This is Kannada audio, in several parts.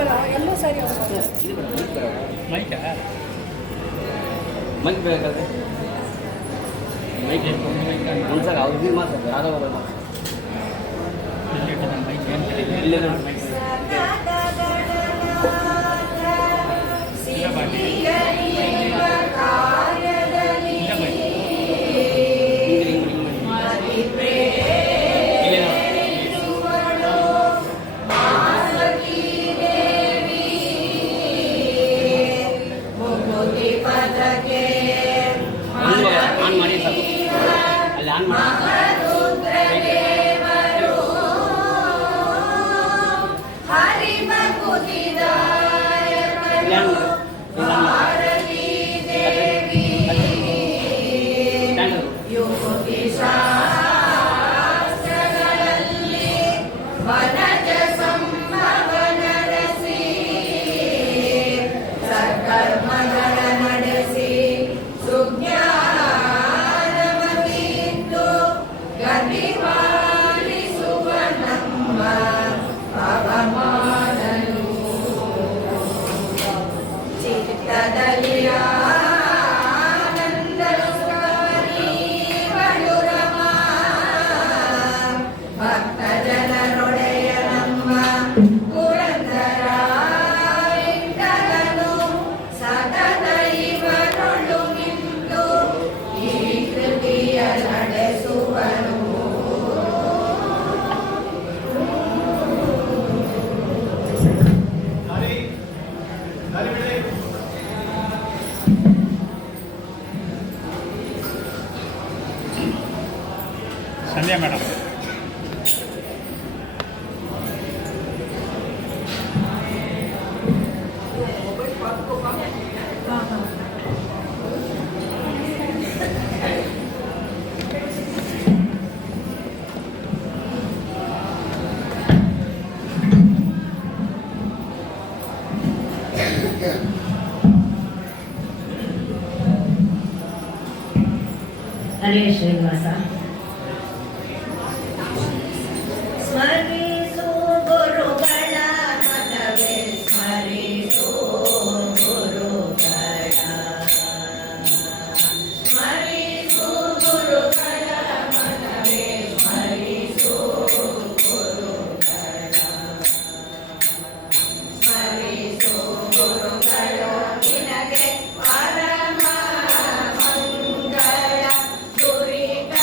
ಇಲ್ವಲ್ಲ ಎಲ್ಲೂ ಸರಿ ಹೋಗಲ್ಲ. ಮೈಕ್ ಬೇಕಾದ್ರೆ ಮೈಕ್ ಒಂದ್ಸಲ ಅವ್ರಿಗೆ ಮಾತಾಡ್ತಾರೆ ಯಾರೋ ಒಬ್ಬರು ಮಾತಾಡ್ತಾರೆ ಇಲ್ಲೇ ನೋಡಿ ಮೈಕ್ ಆನ್ ಮಾಡಿ ಸಾಕು ಅಲ್ಲಿ ಆನ್ ಮಾಡಿ ಸಂಧ್ಯಾ ಮೇಡಮ್ ಹರೇ ಶ್ರೀನಿವಾಸ. ಸ್ಮರಿಸು ಗುರುಗಳ ಮನವೇ ಸ್ಮರಿಸು ಗುರುಗಳ ಸ್ಮರಿಸು ಗುರುಗಳ ಮನವೇ ಸ್ಮರಿಸು ಗುರುಗಳ ಸ್ಮರಿಸು ಗುರುಗಳ ನಿನಗೆ ಪರಮ ಮಂಗಳ ದುರಿತ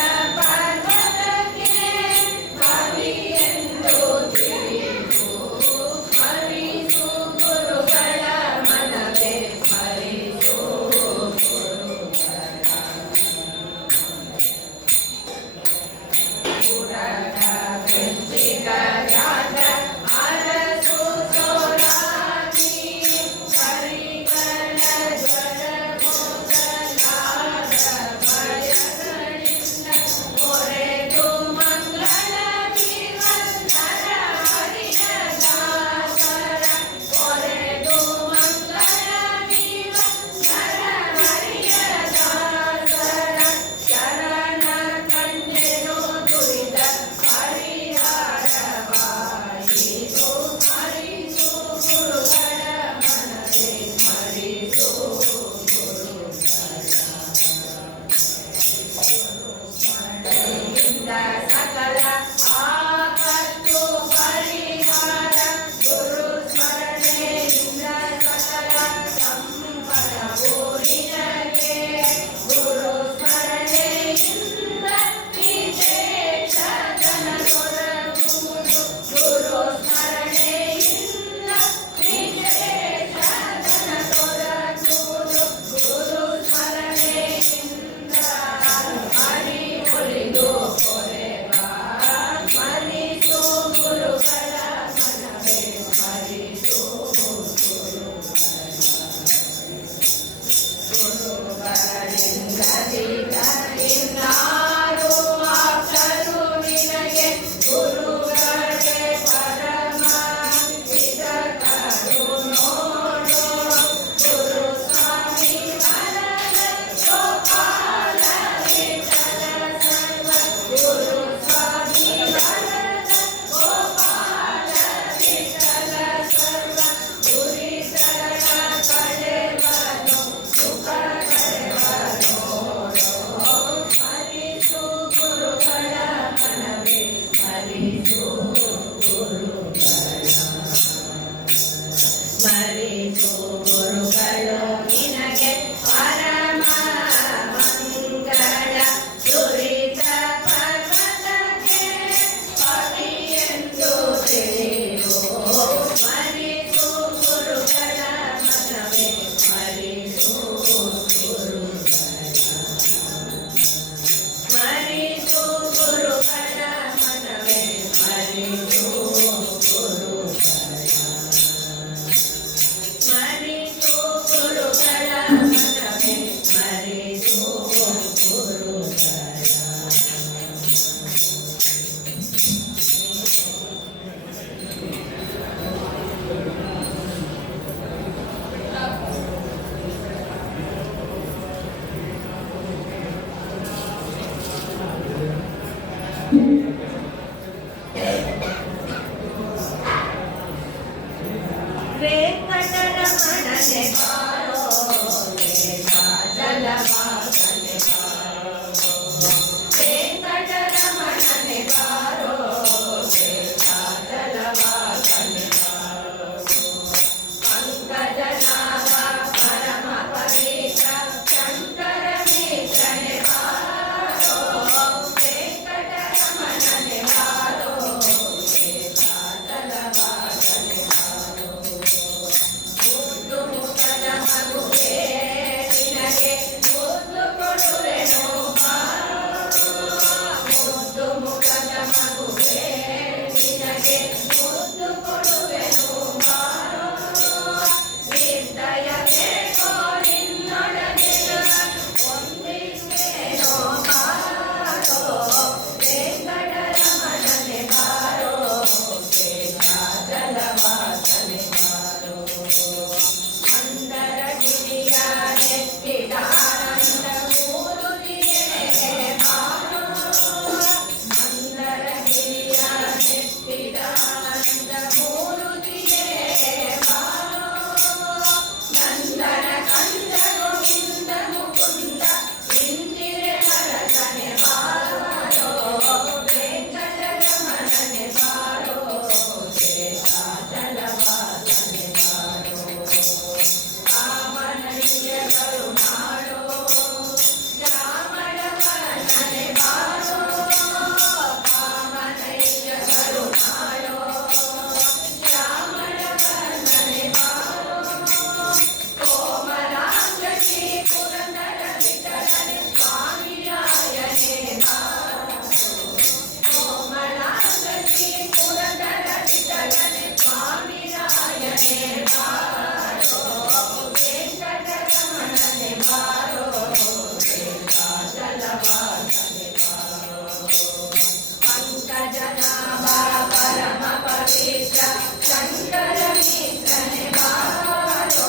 ಮಿತ್ರನೆ ಬಾರೋ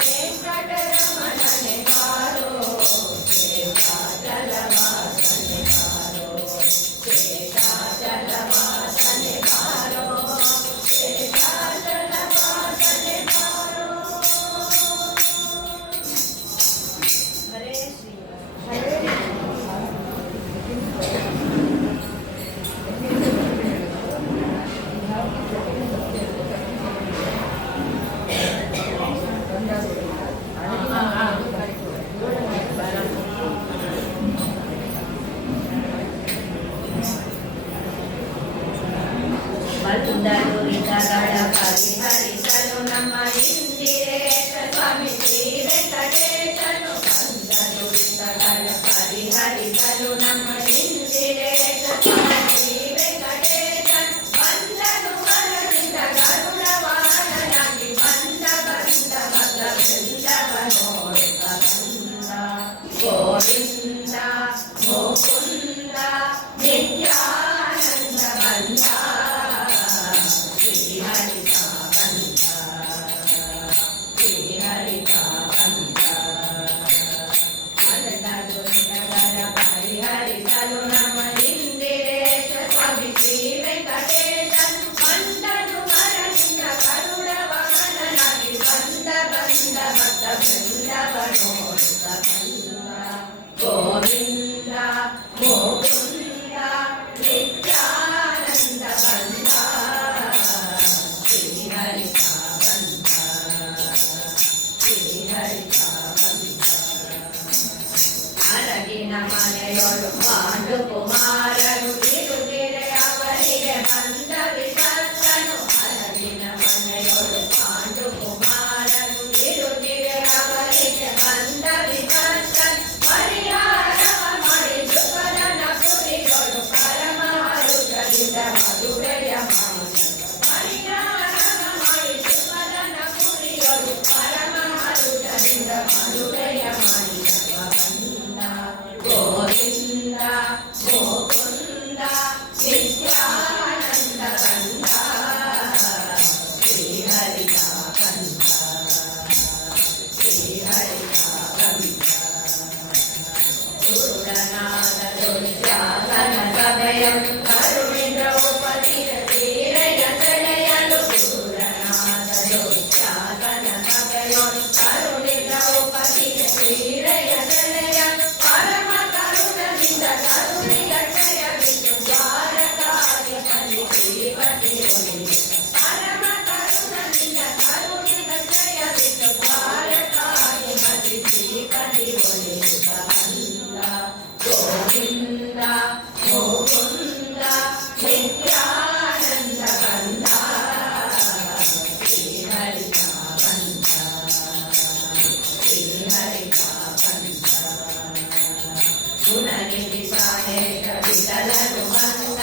ವೆಂಕಟರಮಣನೆ ಬಾರೋ ಶೇಷಾಚಲವಾಸನೆ ಬಾರೋ ಶೇಷಾಚಲವಾಸನೆ ಬಾರೋ ಶೇಷಾಚಲವಾಸನೆ ಬಾರೋ. ಹರೇ ಶ್ರೀ ಹರೇ ಬಂದರುರಿತಗಳ ಪರಿಹರಿಸಲು ನಮ್ಮ ಇಂದಿರೇಶ ಸ್ವಾಮಿ ಶ್ರೀ ವೆಂಕಟೇಶನು ಬಂದರುರಿತಗಳ ಪರಿಹರಿಸಲು ನಮ್ಮ ಇಂದಿರೇಶ ಸ್ವಾಮಿ ಶ್ರೀ ವೆಂಕಟೇಶನು ಬಂದನು ಮನದಿಂದ ಗರುಡ ವಾಹನನಾಗಿ ಬಂದ ಭದ್ರವೃಂದವ ನೋಡುತ್ತ ಬಂದ ಗೋವಿಂದ ಮುಕುಂದ ನಿತ್ಯಾನಂದ ಬಂದ ಶ್ರೀಹರಿತ ಬಂದ ಶ್ರೀಹರಿತ ಬಂದ ಅನಂತಗುಣಗಳ ಪರಿಹರಿಸಲು ನಮ್ಮ ಇಂದಿರೇಶ ಸ್ವಾಮಿ ಶ್ರೀ ವೆಂಕಟೇಶನು ಬಂದನು ಮರದಿಂದ ಗರುಡ ವಾಹನನಾಗಿ ಬಂದ ಭಕ್ತವೃಂದವ ನೋಡುತ್ತ ಬಂದ ಗೋವಿಂದ ಮುಕುಂದ ನಿತ್ಯಾನಂದ ಬಂದ ಶ್ರೀಹರಿತ ಬಂದ ಶ್ರೀಹರಿತ ಬಂದ ಅರಗಿನ ಮನೆಯೊಳು ಪಾಂಡು ಕುಮಾರರು ಇರುವಿರೆ ಅವರಿಗೆ ಬಂದ ವಿಪತ್ತನು ಅರಗಿನ ಮನೆಯೊಳು ಪಾಂಡು ಕುಮಾರರು ಇರುವಿರೆ ಅವರಿಗೆ ಬಂದ ವಿಪತ್ತನು ಪರಿಹಾರವ ಮಾಡಿ ಧ್ರುಪದನ ಪುರಿಯೊಳು ಪರಮಹರುಷದಿಂದ ಮಧುರೆಯ ಮಾನವ ಪರಿಹಾರವ ಮಾಡಿ ಧ್ರುಪದನ ಪುರಿಯೊಳು ಪರಮಹರುಷದಿಂದ ಮಧುರೆಯ ಮಾನಿದವ ಬಂದ ಗೋವಿಂದ ಮುಕುಂದ ನಿತ್ಯಾನಂದ ಬಂದ ಶ್ರೀಹರಿತ ಬಂದ ಶ್ರೀಹರಿತ ಬಂದ ಗುರುಡನಾದ ದುರ್ಯಾಸನ ಸಭೆಯಂ ಕರುಣಿ ದ್ರೌಪದಿಯ ಸೀರೆಯ ಸೆಳೆಯಲು ಗುರುಡನಾದ ದುರ್ಯಾಸನ ಸಭೆಯಂ ಕರುಣಿ ದ್ರೌಪದಿಯ ಸೀರೆಯ ಸೆಳೆಯಲು ಪರಮ ಕರುಣದಿಂದ ಕರುಣಿಯ ಕ್ಷಯವಿಟ್ಟು ದ್ವಾರಕಾರ್ಯ ಪತಿ ಶ್ರೀಪತಿ ಒಲಿದು ಪರಮ ಕರುಣದಿಂದ ಕರುಣಿಯ ಕ್ಷಯವಿಟ್ಟು ದ್ವಾರಕಾರ್ಯ ಪತಿ ಶ್ರೀಪತಿ ಒಲಿದ ಬಂದ ಗೋವಿಂದ ಮುಕುಂದ ನಿತ್ಯಾನಂದ ಬಂದ ಶ್ರೀಹರಿತ ಬಂದ ಶ್ರೀಹರಿತ ಬಂದ ಗುಣನಿಧಿ ಸಾನೇಕ ವಿಠಲನು ಬಂದ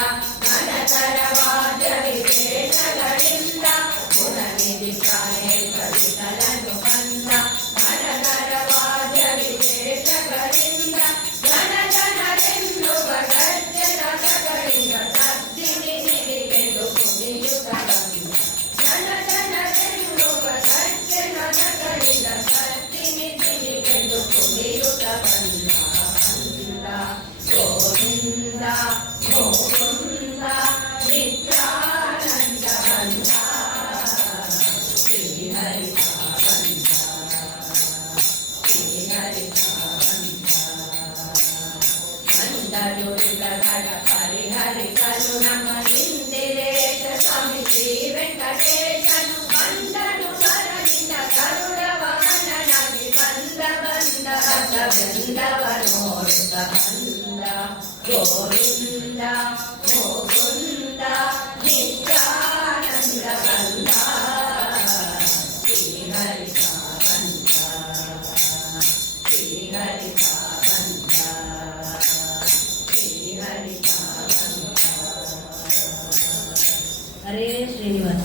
ಘನತರವಾದ ವಿಶೇಷಗಳಿಂದ ಗುಣನಿಧಿ ಸಾನೇಕ ವಿಠಲನು ಬಂದ ಘನತರವಾದ ವಿಶೇಷಗಳಿಂದ ಜನ ಜನರೆನ್ನುವ ಗರ್ಜನಗಳಿಂದ ಸದ್ದಿನಿ ನಿರಿಗೆಂದು ಕುಣಿಯುತ್ತ ಬಂದ ಜನ ಜನರೆನ್ನುವ ಗರ್ಜನಗಳಿಂದ ಸದ್ದಿನಿ ನಿರಿಗೆಂದು ಕುಣಿಯುತ್ತ ಬಂದ ಗೋವಿಂದ ಮುಕುಂದ ನಿತ್ಯಾನಂದ ಬಂದ ಶ್ರೀಹರಿತ ಬಂದ ಶ್ರೀಹರಿತ ಬಂದ ಬಂದರುರಿತಗಳ ಪರಿಹರಿಸಲು ನಮ್ಮ ಇಂದಿರೇಶ ಸ್ವಾಮಿ ಶ್ರೀ ವೆಂಕಟೇಶನು ಬಂದನು ವರದಿಂದ ಗರುಡ ವಾಹನನಾಗಿ ಬಂದ ಭಕ್ತವೃಂದವ ನೋಡುತ್ತ ಬಂದ ಗೋವಿಂದ ಮುಕುಂದ ನಿತ್ಯಾನಂದ ಬಂದ ಶ್ರೀಹರಿತ ಬಂದ ಶ್ರೀಹರಿತ ಬಂದ ಶ್ರೀಹರಿತ ಬಂದ. ಹರೇ ಶ್ರೀನಿವಾಸ.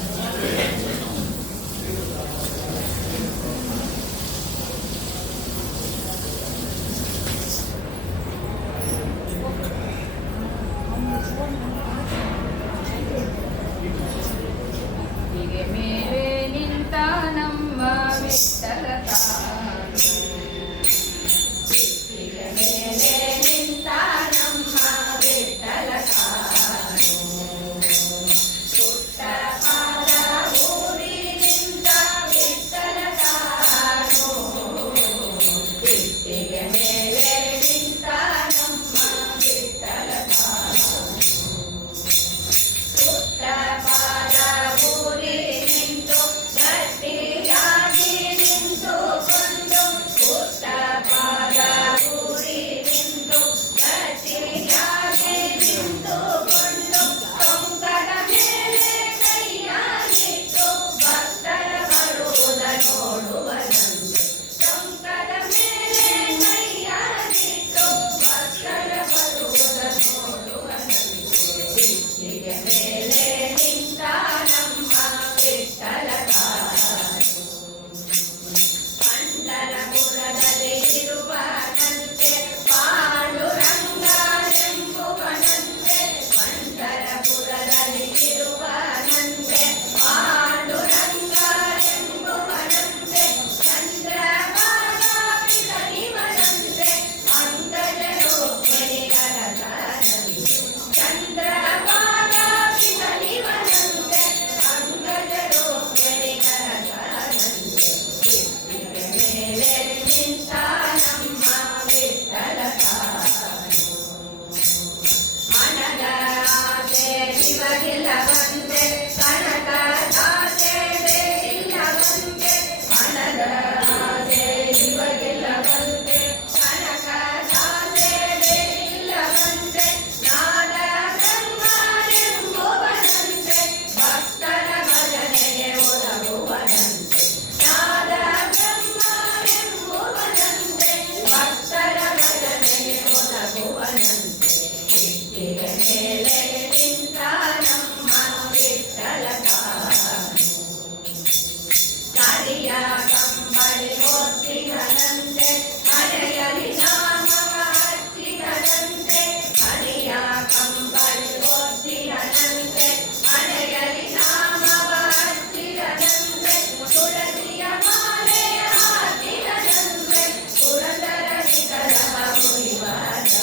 ಹೀಗೆ ಶಿವಗಿಲ್ಲವಂತೆ ಕನಕ ದಾಸೆ ಬೇಕಿಲ್ಲವಂತೆ ಮನದ ಆಸೆ ಶಿವಗಿಲ್ಲವಂತೆ ಕನಕ ದಾಸೆ ಬೇಕಿಲ್ಲವಂತೆ ನಾದ ಬ್ರಹ್ಮನೆಂಬುವನಂತೆ ಭಕ್ತರ ಭಜನೆಗೆ ಒದಗುವನಂತೆ ನಾದ ಬ್ರಹ್ಮನೆಂಬುವನಂತೆ ಭಕ್ತರ ಭಜನೆಗೆ ಒದಗುವನಂತೆ ಇಟ್ಟಿಗೆ ಮೇಲೆ ನಿಂತ ನಮ್ಮ ವಿಠ್ಠಲ ಕರಿಯ ಕಂಬಳಿ ಒತ್ತಿಗನಂತೆ ಮನೆಯಲ್ಲಿ ನಾಮವ ಹಚ್ಚಿಗನಂತೆ ಕರಿಯ ಕಂಬಳಿ ಒತ್ತಿಗನಂತೆ ಮನೆಯಲ್ಲಿ ನಾಮವ ಹಚ್ಚಿಗನಂತೆ ತುಳಸಿಯ ಮಾಲೆಯ ಹಾಕಿಗನಂತೆ ಪುರಂದರ ನಿಕರವ ಮುರಿವನಂತೆ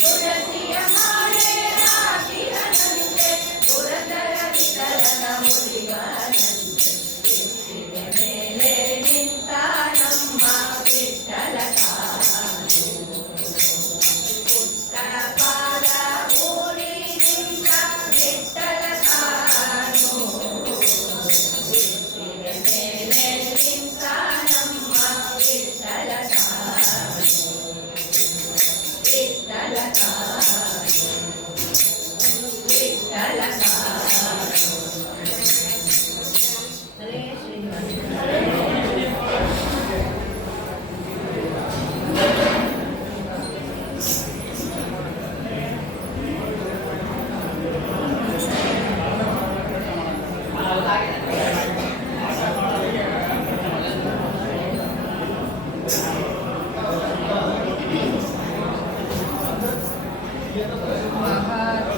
ತುಳಸಿಯ ಮಾಲೆಯ ಹಾಕಿಗನಂತೆ ಪುರಂದರ ನಿಕರವ ಮುರಿವನಂತೆ ಇಟ್ಟಿಗೆ ಮೇಲೆ ನಿಂತ ನಮ್ಮ ವಿಠ್ಠಲ ಉತ್ತರ ಪಾದ ಊರಿ ನಿಂತ ವಿಠ್ಠಲ ಇಟ್ಟಿಗೆ ಮೇಲೆ ನಿಂತ ನಮ್ಮ ವಿಠ್ಠಲ ವಿಠ್ಠಲ ವಿಠ್ಠಲ ಹರೇ ಶ್ರೀನಿವಾಸ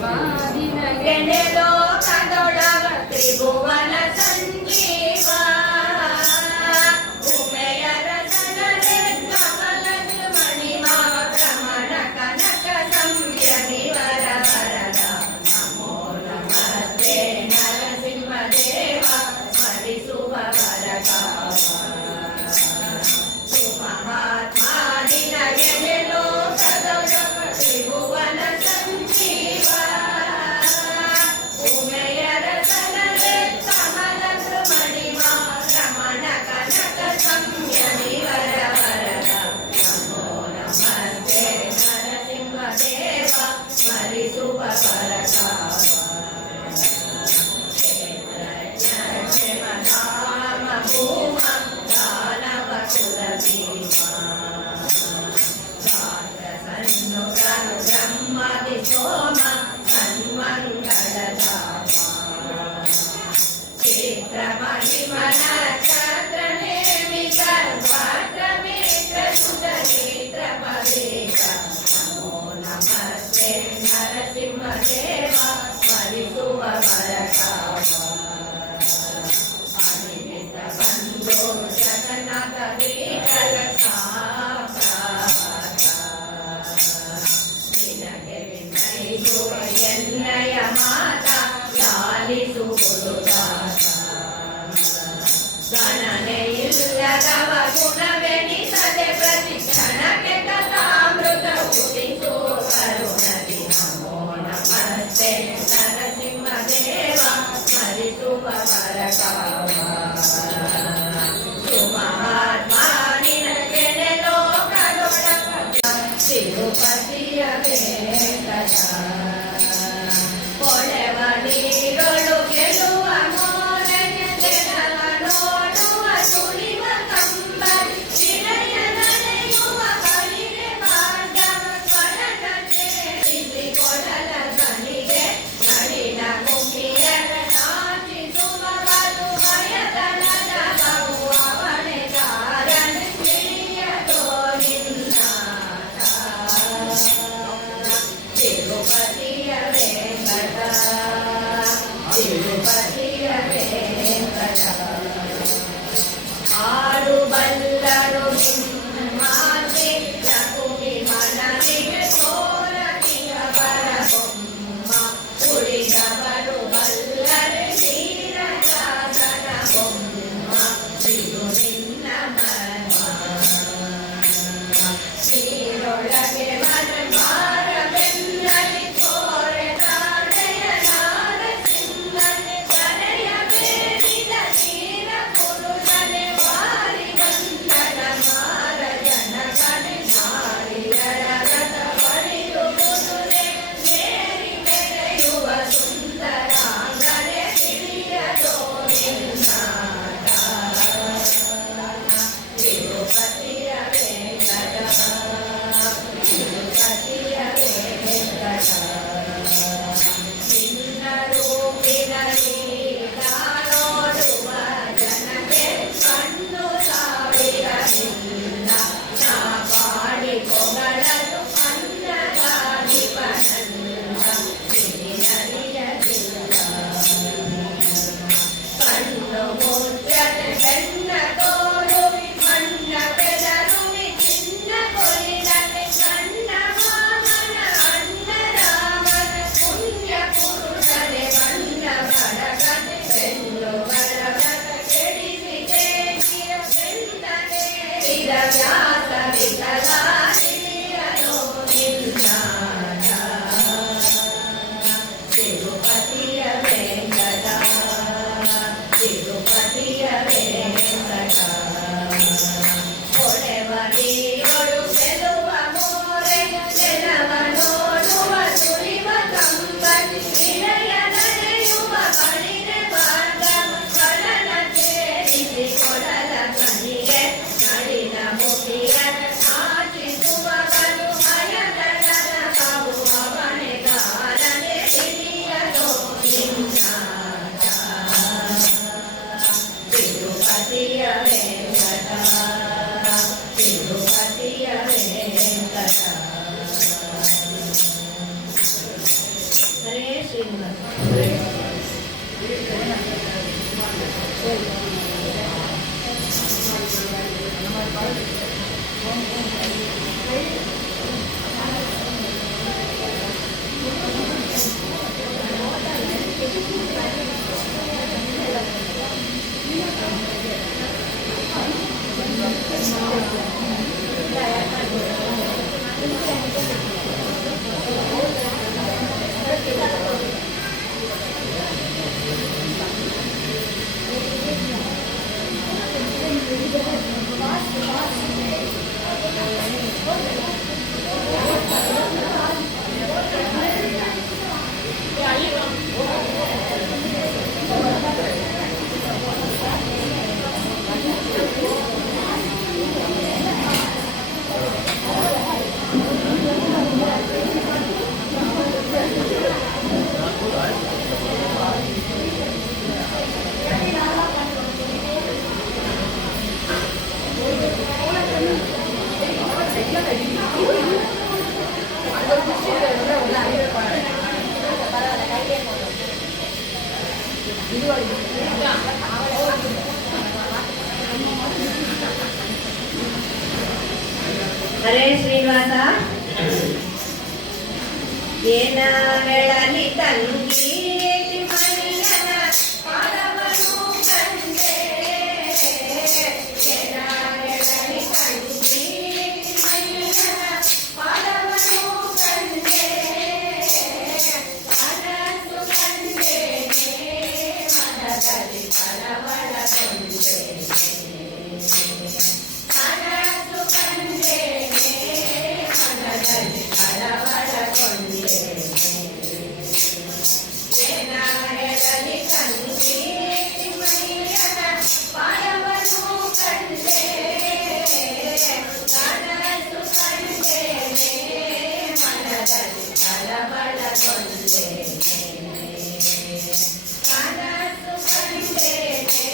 ಮಹಾತ್ಮಾದಿನಗೆ ಲೋಕದೊಳಗ ತ್ರಿಭುವನ ಸಂಜೀವ ಉಮೆಯರ ಸನರೆ ಕಮಲದ ಮಣಿಮಾವ ಭ್ರಮಣ ಕನಕ ಸಂಯಮಿವರ ವರದ ನಮೋ ನಮಸ್ತೆ ನರಸಿಂಹದೇವ ಸ್ಮರಿಸುವ ವರಕಾವ ಸುಮಹಾತ್ಮ ನಿನಗೆ ಲೋಕದೊಳಗ ತ್ರಿಭುವನ ಸಂಜೀವ ಉಮೆಯರ ಸನರೆ ಕಮಲದ ಮಣಿಮಾ ರಮಣ ಕನಕ ಸಂಯಮಿವರ ವರದ ನಮೋ ನಮಸ್ತೆ ನರಸಿಂಹದೇವ ಸ್ಮರಿಸುವ ವರಕಾವ ಕ್ಷೇಮಧಾಮ ಭೂಮ ದಾನವ ಕುಲಭೀಮಾ ಸನ್ನುಗನು ಬ್ರಹ್ಮದಿ ಸೋಮ ಸನ್ಮಂಗಳಧಾಮ ಕ್ಷೇತ್ರ ಮಹಿಮನ ಛತ್ರ ನೇಮಿ ಸರ್ವಾತ್ರ ಮಿತ್ರ ಸುತ ಕ್ಷೇತ್ರ ಪವೇಶ ನಮೋ ನಮಸ್ತೆ ನರಸಿಂಹದೇವ ಸ್ಮರಿಸುವ ವರಕಾವ ಅನಿಮಿತ ಬಂಧು ಜಗನ್ನಾಥ ವಿಠಲ ಸಾಪ್ರಾತ ನಿನಗೆ ವಿನಯಿಸುವ ಎನ್ನಯ ಮಾತಾ ಲಾಲಿಸು ಗುರುದಾಸ ಗಣನೆ ಇಲ್ಲದವ ಗುಣವೆನಿಸದೆ ಪ್ರತಿ ಕ್ಷಣಕ್ಕೆ ಕಥಾಮೃತ ಉದಿಸು ಕರುಣದಿ ನಮೋ ನಮಸ್ತೆ ನರಸಿಂಹದೇವ ಸ್ಮರಿಸುವ ವರಕಾವ ಸುಮಹಾತ್ಮ ನಿನಗೆ ಲೋಕದೊಳಗ ತಿರುಪತಿಯ ವೆಂಕಟ ಕೊಳೆವ ನೀರೊಳು ಗೆಲುವ ಮೋರೆಯ ಜಗವ ನೋಡುವ ಸುಳಿವ ಕಂಬಳಿ ವಿನಯ ನಡೆಯುವ ಬಳಿಗೆ ಭಾಗ್ಯ ಕೊಡದ ಸೇರಿಸಿ ಕೊಡಲ ಧ್ವನಿಗೆ ನಳಿನ ಕುಂಬಿಯರ ನಾಚಿಸುವ ಬಲು ಭಯದನದ ಬಹು ಅವನೇ ಕಾರಣ ತಿಳಿಯದೋರಿಲ್ಲ ತಿರುಪತಿಯ ವೆಂಕಟ ತಿರುಪತಿಯ ವೆಂಕಟ ಆರು ಬಲ್ಲರು ಮಾತೆ ಲಕುಮಿ ಮನವಿಗೆ ಸೋರತಿಯ ಬರಬೊಮ್ಮ ಉಳಿದವರು ಬಲ್ಲರೆ ನೀರಜಾತನ ಬೊಮ್ಮ ಇದು ನಿನ್ನ ಮನ ನೀರೊಳಗೆ ಮನ ಮಾರವೆನ್ನಲಿ ತೋರೆ ನಾಡೆಯ ನಾರ ಶ್ರೀನಿವಾಸ. ಹರೇ ಶ್ರೀನಿವಾಸ. ಏನ ಹೇಳಲಿ ತಂಗಿ ಮಣಿಯನ ಪಾದವನ್ನು ಕಂಡೆ. ಏನ ಹೇಳಲಿ ತಂಗಿ ಮಣಿಯನ ಪಾದವನ್ನು ಕಂಡೆ. ಕನಸು ಕಂಡೇನೆ ಮನದಲ್ಲಿ ಕಳವಳಗೊಂಡೇನೆ. ಕನಸು ಕಂಡೇನೆ ಮನದಲ್ಲಿ ಕಳವಳಗೊಂಡೇನೆ. ಏನ ಹೇಳಲಿ ತಂಗಿ ಮಣಿಯನ ಪಾದವನ್ನು ಕಂಡೆ. ಕನಸು ಕಂಡೇನೆ ಮನದಲ್ಲಿ ಕಳವಳಗೊಂಡೇನೆ. ಕನಸು ಕಂಡೇನೆ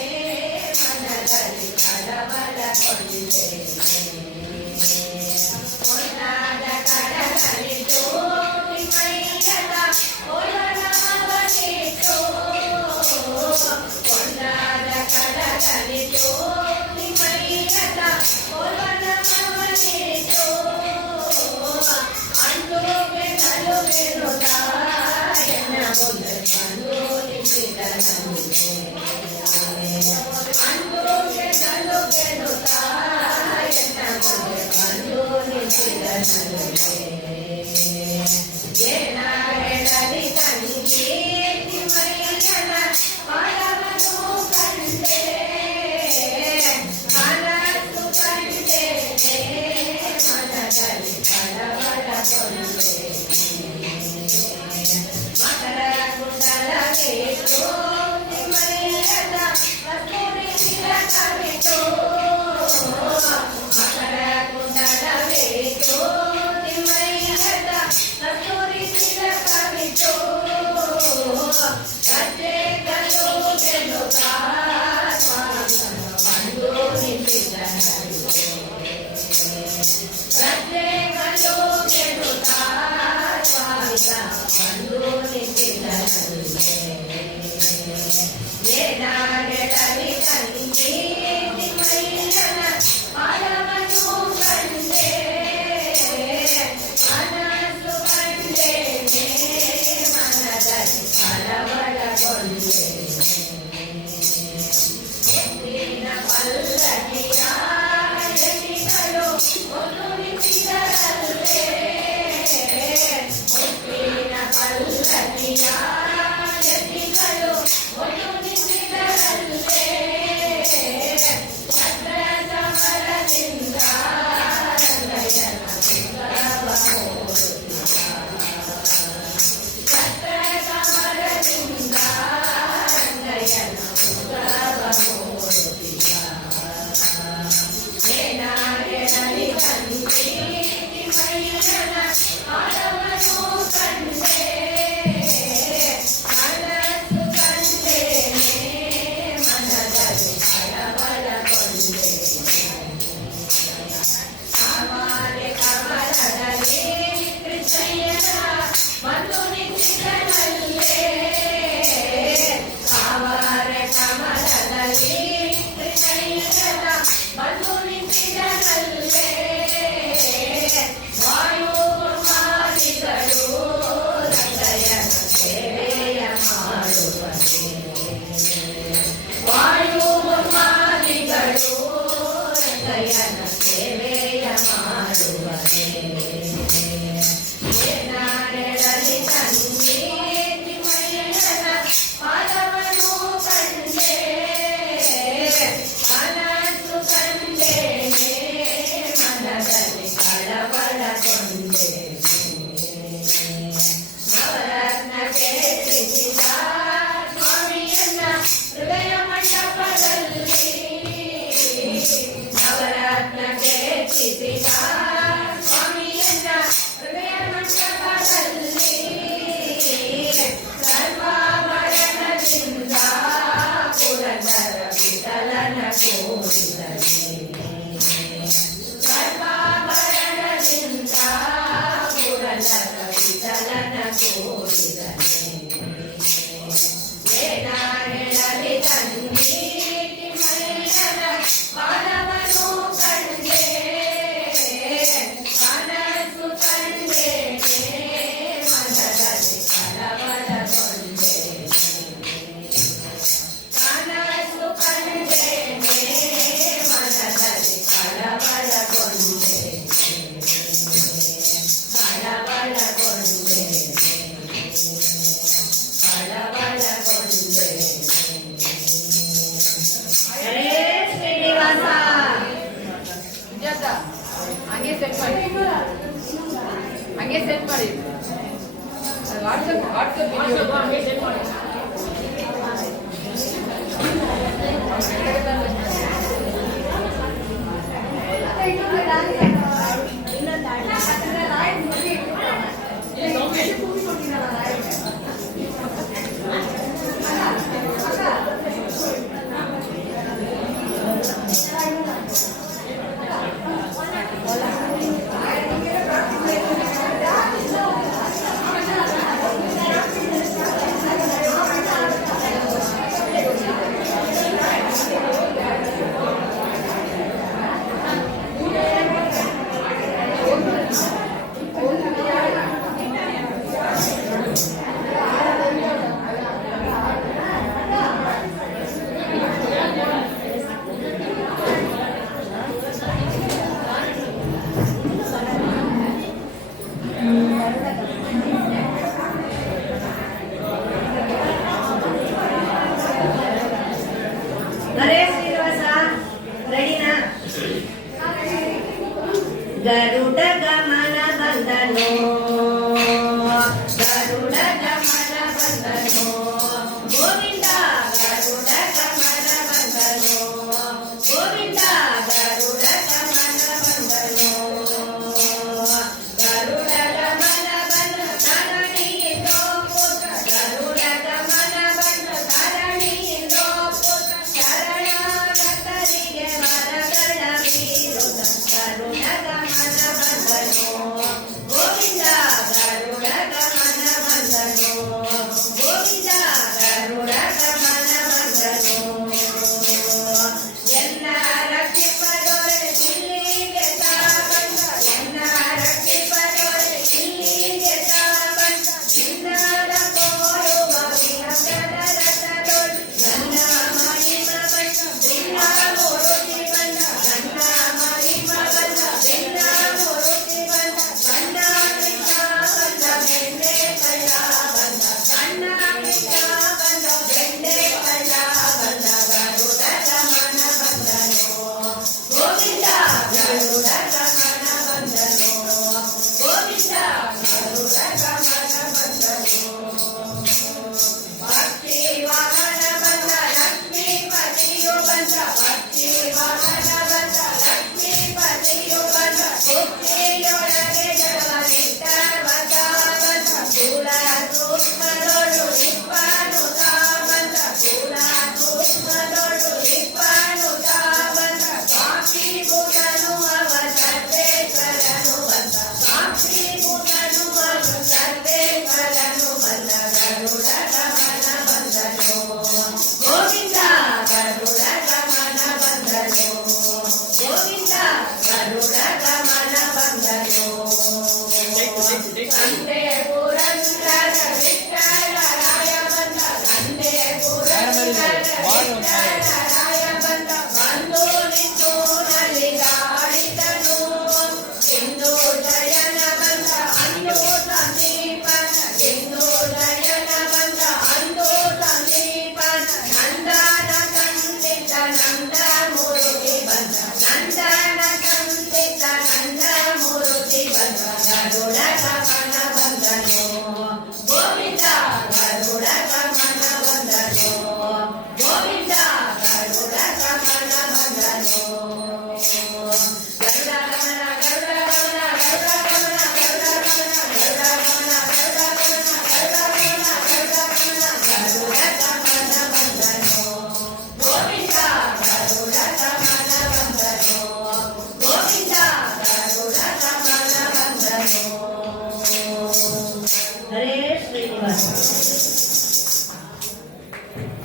ಮನದಲ್ಲಿ ಕಳವಳಗೊಂಡೇನೆ. ಹೊನ್ನಾದ ಕಡಲಲ್ಲಿ ಜೋಡಿ ಮೈಯದ ಒಳನಮವನಿಟ್ಟು. ಹೊನ್ನಾದ ಕಡಲಲ್ಲಿ ಜೋಡಿ ಮೈಯದ ಒಳನಮವನಿಟ್ಟು. ಅಂಟುಗೆ ನಲುಗಿರುತ್ತ ಎನ್ನ ಮುಂದೆ ಬಂದು ನಿಂತಿದ ನನಗೆ. ಅಂಟುಗೆ ನಲುಗಿರುತ್ತ ಎನ್ನ ಮುಂದೆ ಬಂದು ನಿಂತಿದ ನನಗೆ. ಏನ ಹೇಳಲಿ ತಂಗಿ ಮೈಯನ ಪಾದವನ್ನು ಕಂಡೆ. ಕನಸು ಕಂಡೇನೆ ಮನದಲ್ಲಿ ಕಳವಳಗೊಂಡೇನೆ. ಮಕರ ಕುಂಡಲವೇತು ಮೈಯದ ಕಸ್ತೂರಿ ತಿಲಕವಿತು. ಮಕರ ಕುಂಡಲವೇತು ಮೈಯದ ಕಸ್ತೂರಿ ತಿಲಕವಿತು. ಗದ್ದೆ ಕಲ್ಲು ಗೆಲ್ಲುತ್ತ ಬಂದು ನಿಂತಿದ್ದ ನನಗೆ. ಗದ್ದೆ ಕಲ್ಲು ಗೆಲ್ಲುತ್ತ ಬಂದು ನಿಂತಿದ್ದ ನನಗೆ. ಏನ ಹೇಳಲಿ ತಂಗಿ ಮೈಯನ ಪಾದವನ್ನು ಕಂಡೆ. ಕನಸು ಕಂಡೇನೆ ಮನದಲ್ಲಿ ಕಳವಳಗೊಂಡೇನೆ. ಮುತ್ತಿನ ಪಲ್ಲಕ್ಕಿಯ ಜತಿಗಳು ಒಂದು ನಿಂತಿದರಲ್ಲೇ. ಮುತ್ತಿನ ಪಲ್ಲಕ್ಕಿಯ ಜತಿಗಳು ಒಂದು ನಿಂತಿದರಲ್ಲೇ. ಚಕ್ರದ ಮರದಿಂದ ರಂಗಯ್ಯನ ಪುತ್ರವ ಮೂಡುತ್ತಿದ್ದ. ಚಕ್ರದ ಮರದಿಂದ ರಂಗಯ್ಯನ ಪುತ್ರವ ಮೂಡುತ್ತಿದ್ದ. ಏನ ಹೇಳಲಿ ತಂಗಿ ಮೈಯನ ಪಾದವನ್ನು ಕಂಡೆ. ಕನಸು ಕಂಡೇನೆ ಮನದಲ್ಲಿ ಕಳವಳಗೊಂಡೇನೆ. ಕಾಮಾಲೆ ಕಮಲದಲ್ಲಿ ಗಯನ ಸೇವೆಯ ಮಾಡುವನೆ ಏನಾರೆಡಲಿ ಸಂಗೀತಿ ಮೈಯನ ಪಾದವನ್ನು ಕಂಡೆ ಕನಸು ಕಂಡೇನೆ ಮನದಲ್ಲಿ ಕಳವಳಗೊಂಡೆ ನವರತ್ನಕ್ಕೆ ತಿಳಿಸಿದ ಸ್ವಾಮಿಯನ್ನ ಹೃದಯ ಮಂಟಪದಲ್ಲಿ ನವರತ್ನಕ್ಕೆ ತಿಳಿಸಿದ ಸ್ವಾಮಿಯನ್ನ ಹೃದಯ ಮಂಟಪದಲ್ಲಿ ಸರ್ವಾಭರಣದಿಂದ ಪುರಂದರ ವಿಠಲನ ಕೋರಿದನೆ ಸರ್ವಾಭರಣದಿಂದ ಪುರಂದರ ವಿಠಲನ ಕೋರಿದನೆ ಏನಾರೆಳಲಿ ತನ್ನೀತಿ ಮೈಯನ ಪಾದವನ್ನು ಕಂಡೆ ಕನಸು ಕಂಡೇನೆ ಮನದಲ್ಲಿ ಕಳವಳಗೊಂಡೆ ಕನಸು ಕಂಡೇನೆ ಮನದಲ್ಲಿ ಕಳವಳಗೊಂಡೆ ಕಳವಳಗೊಂಡೆ ಕಳವಳಗೊಂಡೆ ಹರೇ ಶ್ರೀನಿವಾಸ ಸುಜಾತ ಹಂಗೆ ಸೆಟ್ ಮಾಡಿ ಹಂಗೆ ಸೆಟ್ ಮಾಡಿ ವಾಟ್ಸಪ್ ವಿಡಿಯೋ ಹಂಗೆ ಸೆಟ್ ಮಾಡಿ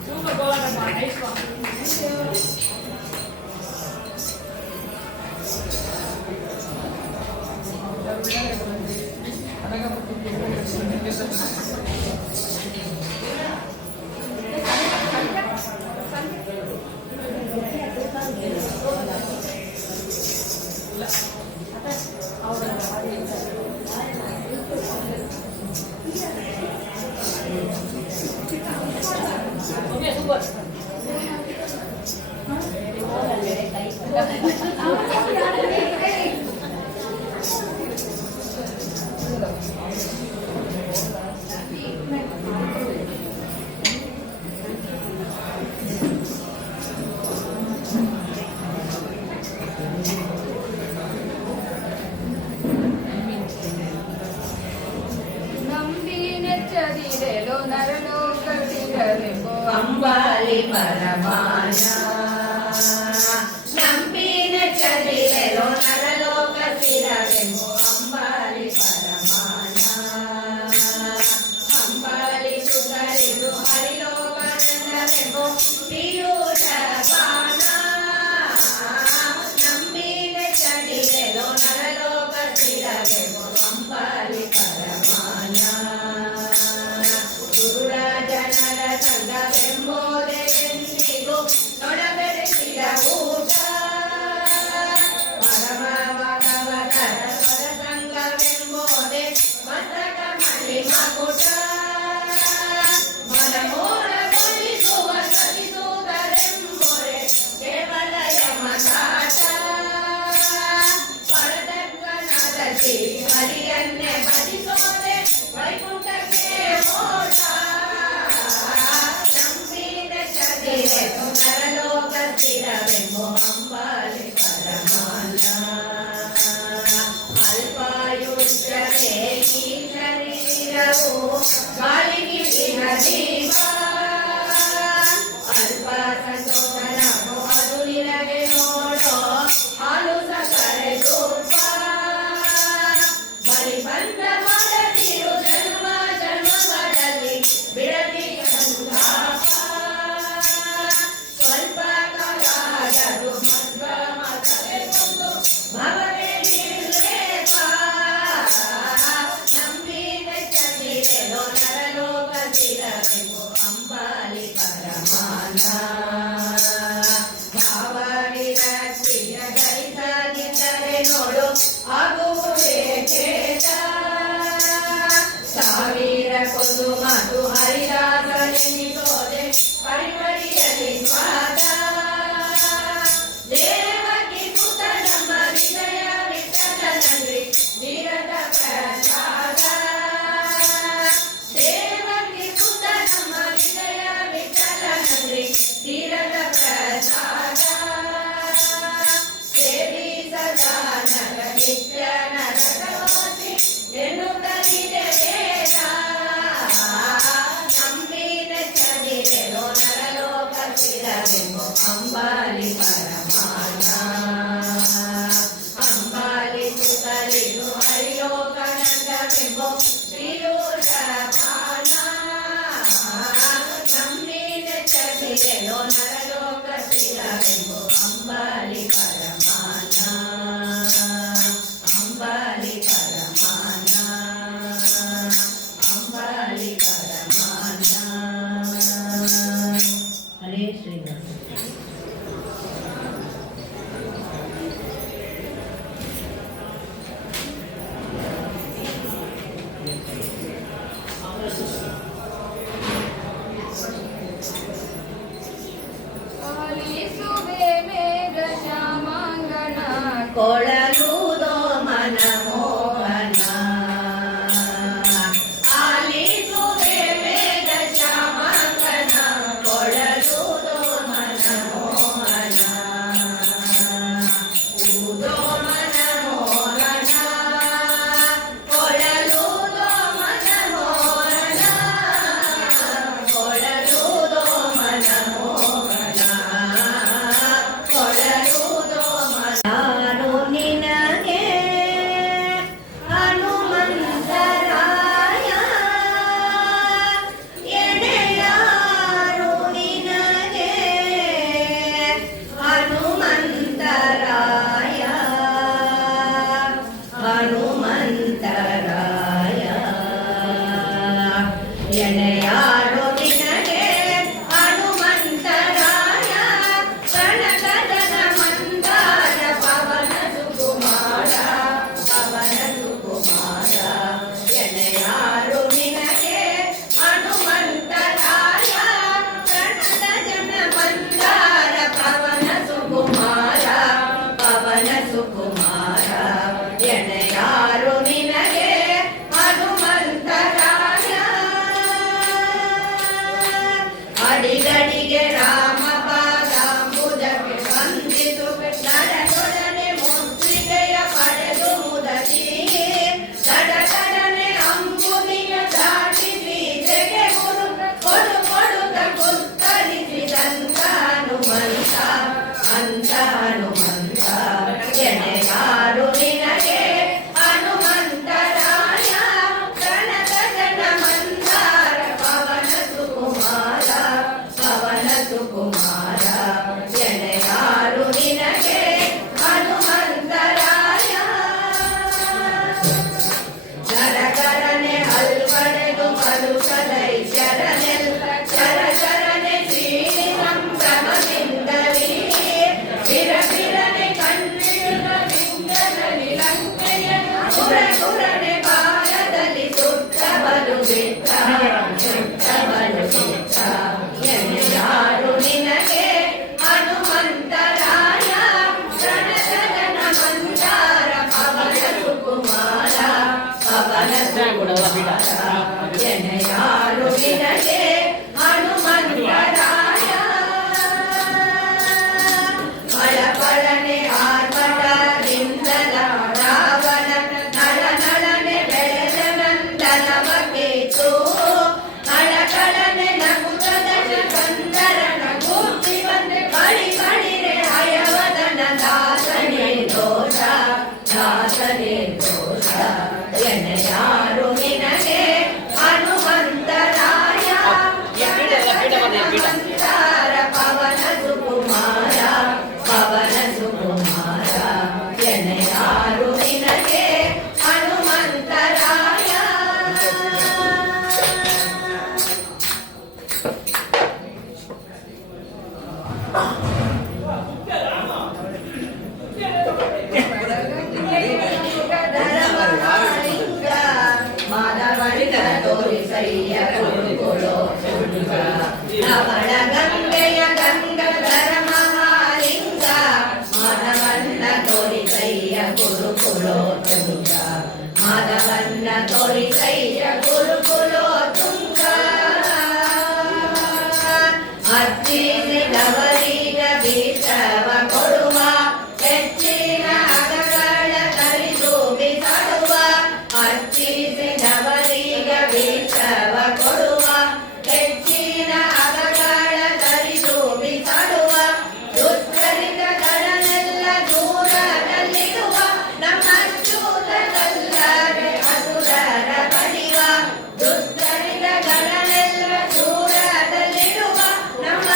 Super ಗೋಳಾಟಮ್ಮ, nice one. Okay, super. ನೆಚ್ಚದಿರೆಲು ನರಲೋಕವಿರಲೆಂಬು Amboli ಪರಮಾನ ನಂಬಿ ನೆಚ್ಚದಿರೆಲು ನರಲೋಕವಿರಲೆಂಬು ಅಂಬಾಲಿ ಪರಮಾನ ಅಂಬಾಲಿ ಸುಧರಿದು ಹರಿಲೋಕನೆಂಬು ಪಿಯೂಷ ಪಾನ ನಂಬಿ ನೆಚ್ಚದಿರೆಲು ನರಲೋಕವಿರಲೆಂಬು ಅಂಬಾಲಿ ಪರಮಾನ ಗುರುರಾಜನರ ಸಂಘವೆಂಬುದೆಂದಿಗೂ ನೊಡಬೆರೆಸಿದ ಊಟ ಪರಮ ಭಗವತರ ಸ್ವರ ಸಂಘವೆಂಬುದೇ ಮತಕ ಮಣಿ ಮಕುಟ ಮನಮೋಹಗೊಳಿಸುವ ಸತಿಸುವುದರೆಂಬುದೇ ಕೇವಲ ಯಮಕಾಟ ಪರತಕ್ಕನಾದ ಶ್ರೀ ಹರಿಯನ್ನೇ ಭಜಿಸೋದೆ ವೈಕುಂಠಕ್ಕೆ ಮೋಟ ನರಲೋಕ ಸ್ಥಿರವೆಂಬು ಅಂಬಾಲಿ ಪರಮಾನ ಅಲ್ಪಾಯುಷ್ಯತೆ ಈ ಶರೀರವು ಗಾಳಿಗಿನ ಜೀವ ಅಲ್ಪ ಸಂತೋಷನವು ಅದು ನಿನಗೆ ನೋಡೋ ಹಾಲು ಸಕ್ಕರೆ ತುಪ್ಪ ಬಲಿ ಬಂದ ಮಾಡದಿರು ಜನ್ಮ ಜನ್ಮಗಳಲ್ಲಿ ಬಿಡದಿ ಸಂತಾಪ ಸ್ವಲ್ಪ ಕಾಲಾದರೂ ಮಧ್ವ ಮಾತರೆ ಒಂದು ಭವನೆ ನಿರ್ಲೇಪ ನಂಬಿ ನೆಚ್ಚದಿರೆಲೋ ನರಲೋಕ ಸ್ಥಿರವೆಂಬು ಅಂಬಾಲಿ ಪರಮಾನ ಭಾವವಿರಕ್ತಿಯ ಗೈಸದಿದ್ದರೆ ನೋಡು ಆಗುವುದೇ ಚೇತ ಸಾವಿರ ಕೊಂದು ಮಾತು ಹರಿದಾಸನೆನಿಸೋದೆ ಪರಿಮರಿಯಲಿ ಸ್ವಾದ ದೇವಕಿ ಸುತ ನಮ್ಮ ವಿಜಯ ವಿಠಲನಲ್ಲಿ ನಿರತ ಪ್ರಸಾದ ದೇವಕಿ ಸುತ ನಮ್ಮ ವಿಜಯ ವಿಠಲನಲ್ಲಿ ನಿರತ ಪ್ರಸಾದ ದೇವಿ ಸದಾ ನರ ನಿತ್ಯ ನರಕವಾಸಿ ಎನ್ನುತ್ತಲಿದೆ ವೇದ ನಂಬಿ ನೆಚ್ಚದಿರೆಲೋ ನರಲೋಕ ಸ್ಥಿರವೆಂಬು ಅಂಬಾಲಿ ಪರಮಾನ ಅಂಬಾಲಿ ಸುತ್ತಲಿದು ಹರಿಲೋಕನಂದವೆಂಬು ಪಿಯೂಷ ಪಾನ ನಂಬಿ ನೆಚ್ಚದಿರೆಲೋ ನರಲೋಕ ಸ್ಥಿರವೆಂಬು ಅಂಬಾಲಿ ಪರಮಾನ ಅಂಬಾಲಿ ಪರಮಾನ ಅಂಬಾಲಿ ಪರಮಾನ ಹರೇ ಶ್ರೀನಿವಾಸ ಆಲಿಸುವೆ ಮೇಘ ಶ್ಯಾಮ ಎಣೆಯಾರು ನಿನಗೆ ಹನುಮಂತರಾಯ ಪ್ರಣತಜನ ಮಂದಾರ ಪವನ ಸುಕುಮಾರ ಎಣೆಯಾರು ನಿನಗೆ ಹನುಮಂತರಾಯ ಪ್ರಣತಜನ ಮಂದಾರ ಪವನ ಸುಕುಮಾರ ಎಣೆಯಾರು ನಿನಗೆ ಹನುಮಂತರಾಯ ಅಡಿಗಡಿಗೆ ರಾಮ ಪಾದಾಂಬುಜಕ್ಕೆ ವಂದಿಸು ನರನೊಡನೆ ಮುದ್ರಿಕೆಯ ಪಡೆದು ಮುದತಿ ತಡತಡನೆ ಅಂಬುದಿಯ ದಾಟಿ ಬೀಜೆಗೆ ಕೊಡುತ್ತ ಕುತ್ತರಿಸಿದಂತ ಹನುಮಂತ ಎಣೆಯಾರು ನಿನಗೆ ಹನುಮಂತರಾಯ ಪ್ರಣತಜನ ಮಂದಾರ ಪವನ ಸುಕುಮಾರ ಎಣೆಯಾರು ನಿನಗೆ ಹನುಮಂತರಾಯ ನರಕರನೆ ಅಲ್ಪಡೆದು ಪಲುಕಲೈ ಚರನೆ ಶ್ರೀ ಸಂಭ್ರಮದಿಂದಲೇ ಬಿರಬಿರನೆ ಕಣ್ಣಿಡುವ ಲಿಂಗದಲ್ಲಿ ಲಂಕೆಯನ್ನು ಕುರನೆ ಬಾರದಲ್ಲಿ ಸುತ್ತಬಲು ಬಿಟ್ಟ ಎಣೆಯಾರು ನಿನಗೆ ಹನುಮಂತರಾಯ ಪ್ರಣತಜನ ಮಂದಾರ ಪವನ ಸುಕುಮಾರ ಎಣೆಯಾರು ನಿನಗೆ ಹನುಮಂತರಾಯ ಫಳಫಳನೆ ಆರ್ಭಟದಿಂದಲ ರಾವಣ ನಳನಳನೆ ಬೆಳೆದ ನಂದನವ ಕೇತು ಕಳಕಳನೆ ನಗುತ್ತದ ಕಂದರನ ಕೂರ್ತಿ ಬಂದೆ ಬಳಿರೆ ಹಯವದನ ದಾಸನೇ ದೋಷ ಎಣೆಯಾರು ನಿನಗೆ ಹನುಮಂತರಾಯ ಮಂದಾರ ಪವನ ಸುಕುಮಾರ ಎಣೆಯಾರು ನಿನಗೆ ಹನುಮಂತರಾಯ ಮಾಧವಳಿತ ತೋರಿಸಯ್ಯ ಗುರುಕುಲೋ ನವಳ ಗಂಗೆಯ ಗಂಗಾಧರ ಮಹಾಲಿಂಗ ಮಾಧವನ್ನ ತೋರಿಸಯ್ಯ ಗುರುಕುಲೋ ತುಂಗ ಮಾಧವನ್ನ ತೋರಿಸಯ್ಯ ಗುರುಕುಲೋ ತುಂಗ ಅರ್ಚಿಸಿದವರೀಗ ಬೀಸವ ಕೊಡುವ ಹೆಚ್ಚಿನ ಅಗಗಳ ತರಿದು ಬಿಸಾಡುವ ಅರ್ಚಿಸಿದವರೀಗ ಬೀಸವ ಕೊಡುವ ಹೆಚ್ಚಿನ ಅಗಗಳ ತರಿದು ಬಿಸಾಡುವ ದುಶ್ಚರಿತಗಳನ್ನೆಲ್ಲ ದೂರದಲ್ಲಿಡುವ ನಮ್ಮ ಅಚ್ಯುತನಲ್ಲದೆ ಅಸುರರ ಬಡಿವ ದುಶ್ಚರಿತಗಳನ್ನೆಲ್ಲ ದೂರದಲ್ಲಿಡುವ ನಮ್ಮ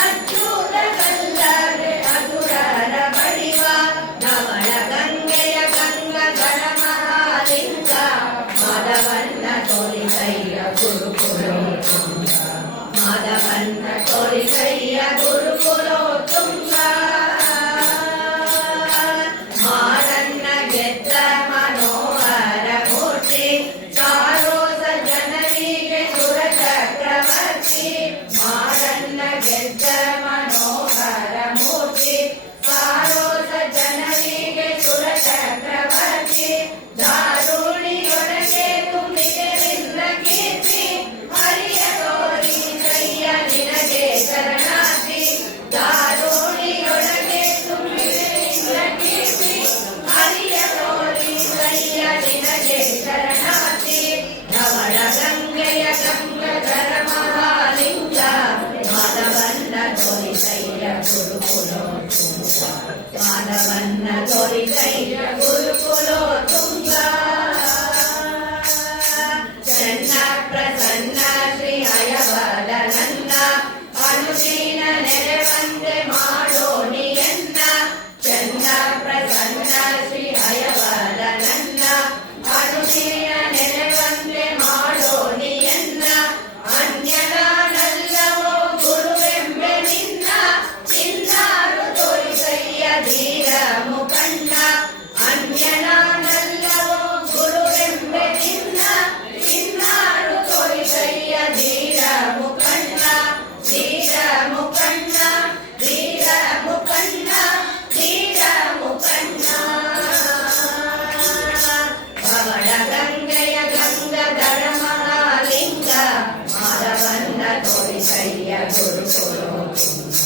ತೋರಿಸಯ್ಯ ಗುರುಕುಲೋತ್ತುಂಗ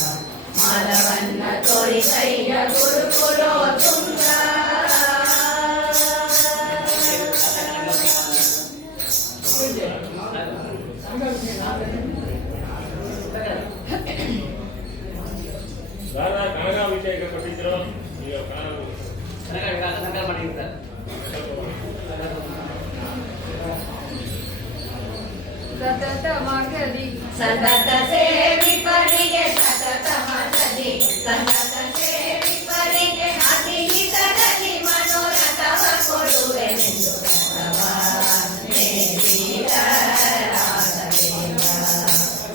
ಮಾಲವನ್ನ ತೋರಿಸಯ್ಯ ಗುರುಕುಲೋತ್ತುಂಗ ವಿಷಯ ಕೊಟ್ಟಿದ್ರು ಸತತ ಸೇವಿಪರಿಗೆ ಸತತ ಮನದಿ ಸತತ ಸೇವಿಪರಿಗೆ ಅತಿ ಹಿತದಲ್ಲಿ ಮನೋರಥವ ಕೊಡುವೆನೆಂದು ರಥವ ನೇರಿದ ರಾಘವೇಂದ್ರ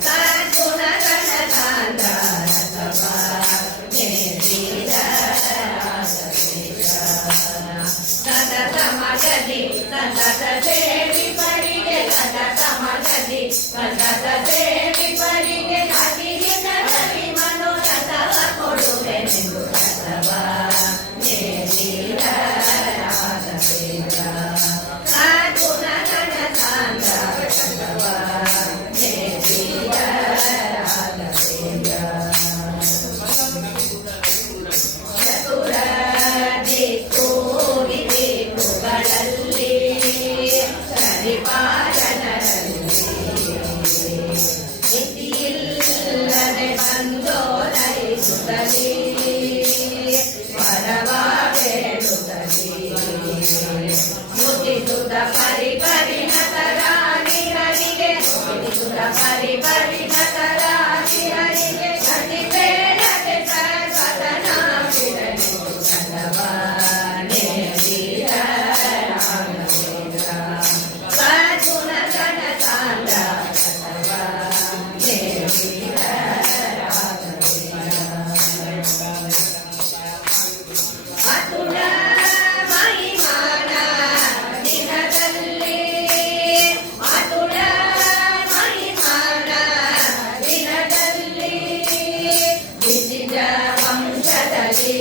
ಸದ್ಗುಣಗಳ ಸಾಂದ್ರ ರಥವ ನೇರಿದ ರಾಘವೇಂದ್ರ ಸತತ ಮನದಿ ಸತತ ಸೇವಿಪರಿಗೆ ಸತತ ಮನದಿ ಸತತ ಸೇವಿಪರಿಗೆ ಅತಿ ಹಿತದಲ್ಲಿ ಮನೋರಥವ ಕೊಡುವೆನೆಂದು ರಥವ ನೇರಿದ ರಾಘವೇಂದ್ರ ಸದ್ಗುಣಗಳ ಸಾಂದ್ರ ರಥವ ನೇರಿದ ರಾಘವೇಂದ್ರ ಚತುರ ದಿಕ್ಕು ವಿದಿಕ್ಕುಗಳಲ್ಲಿ ಪರಿಪಾಲನರಲ್ಲಿ ಮಿತಿಯಿಲ್ಲದೆ ಬಂದೋದರಿಸುತ್ತಲೇ ವರವಾ ಬೇಡುತ್ತಲೇ ಮುಗಿಸುತ್ತ ಪರಿಪರಿಣತರಾಗಿರರಿಗೆ ಮುಗಿಸುತ್ತ ಪರಿಪರಿಣತರಾಗಿರರಿಗೆ ಅತಿ ಬೇಡದೆ ಸರ್ವತನಾಗಿರಲಿ ಸದವ ನೇರಿದ ರಾಘವೇಂದ್ರ ಸದ್ಗುಣಗಳ ಸಾಂದ್ರ ಸದವ ನೇರಿದ ರಾಘವೇಂದ್ರ ಅತುಲ ಮಹಿಮಾನ ದಿನದಲ್ಲಿ ಅತುಲ ಮಹಿಮಾನ ದಿನದಲ್ಲಿ ವಿಜಿತ ವಂಶದಲ್ಲಿ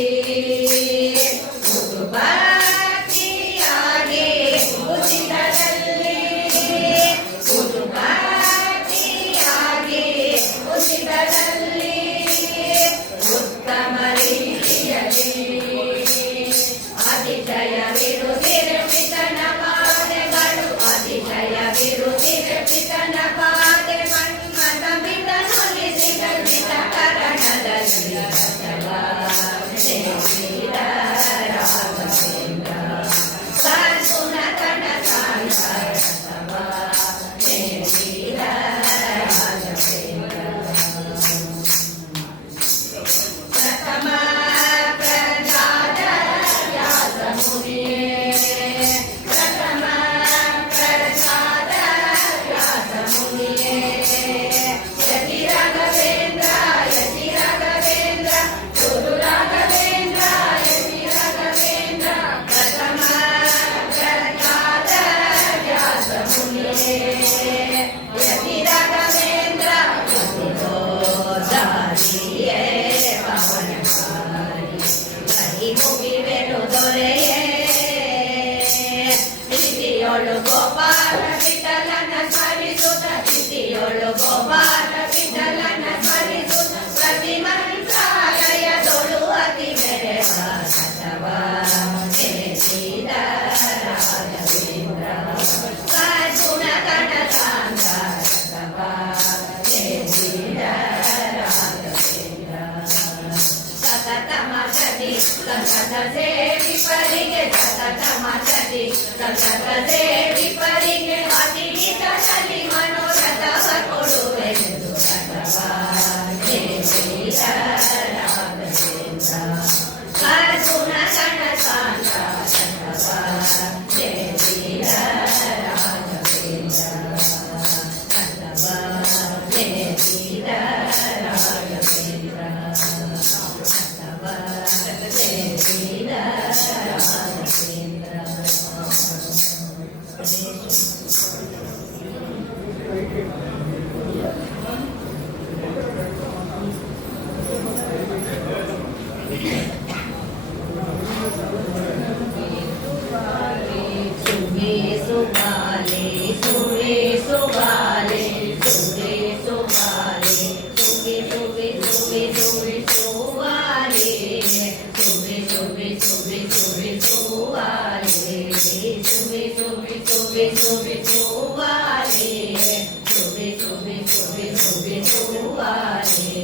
ಕುಟುಂಬಾತಿಯಾಗಿ ಉಚಿತದಲ್ಲಿ ಕುಟುಂಬಾತಿಯಾಗಿ ಉಚಿತದಲ್ಲಿ ಉತ್ತಮ ರೀತಿಯಲ್ಲಿ ಅತಿಶಯವಿರುತ್ತಿರ್ಪಿತನ ಪಾದೆಗಳು ಅತಿಶಯವಿರುತ್ತಿರ್ಪಿತನ ಪಾದೆ ಮನ್ಮಥ ಮಿತನೊಲಿಸಿದ ಕರಣದಲ್ಲಿ ರಥವ ನೇರಿದ ರಾಘವೇಂದ್ರ ಸದ್ಗುಣಗಳ ಸಾಂದ್ರ ರಥವ ನೇರಿದ ರಾಘವೇಂದ್ರ ಪ್ರಥಮ ಪ್ರಜಾದ ವ್ಯಾಸ ಮುನಿಯೇ ಪ್ರಥಮ ಪ್ರಜಾದ ವ್ಯಾಸ ಮುನಿಯೇ ಯತಿ ರಾಘವೇಂದ್ರ ಗುರು ರಾಘವೇಂದ್ರ ಯತಿ ರಾಘವೇಂದ್ರ ಪ್ರಥಮ ಪ್ರಜಾದ ವ್ಯಾಸ ಮುನಿಯೇ ಯತಿ ರಾಘವೇಂದ್ರ ದಾರಿಯೇ ಪವನಕಾರಿ ಕೈ ಮುಗಿವೆನು ದೊರೆಯೇ ಸ್ಥಿತಿಯೊಳು ಗೋಪಾಲ ವಿಠಲನ ಸ್ಮರಿಸುತ್ತ ಸ್ಥಿತಿಯೊಳು ಗೋಪಾಲ ವಿಠಲನ ಸ್ಮರಿಸುತ್ತ ಪ್ರತಿ ಮಂತ್ರಾಲಯದೊಳು ಅತಿ ಮೆರೆವ ಸತವ ನೇರಿದ ರಾಘವೇಂದ್ರ ಸದ್ಗುಣಗಳ ಸಾಂದ್ರ ರಥವ ನೇರಿದ ರಾಘವೇಂದ್ರ ಸತತ ಮಸದಿ ಸತತ ಸೇವಿಪರಿಗೆ ಸತತ ಮಸದಿ ಸತತ ಸೇವಿಪರಿಗೆ ಅತಿ ಹಿತದಲ್ಲಿ ಮನೋರಥವ ಕೊಡುವೆನೆಂದು ರಥವ ನೇರಿದ ರಾಘವೇಂದ್ರ ಸದ್ಗುಣಗಳ ಸಾಂದ್ರ ರಥವ ನೇರಿದ ರಾಘವೇಂದ್ರ ರಥವ ನೇರಿದ ರಾಘವೇಂದ್ರ ರಥವ ನೇರಿದ ರಾಘವೇಂದ್ರ ಸುವಾರಿ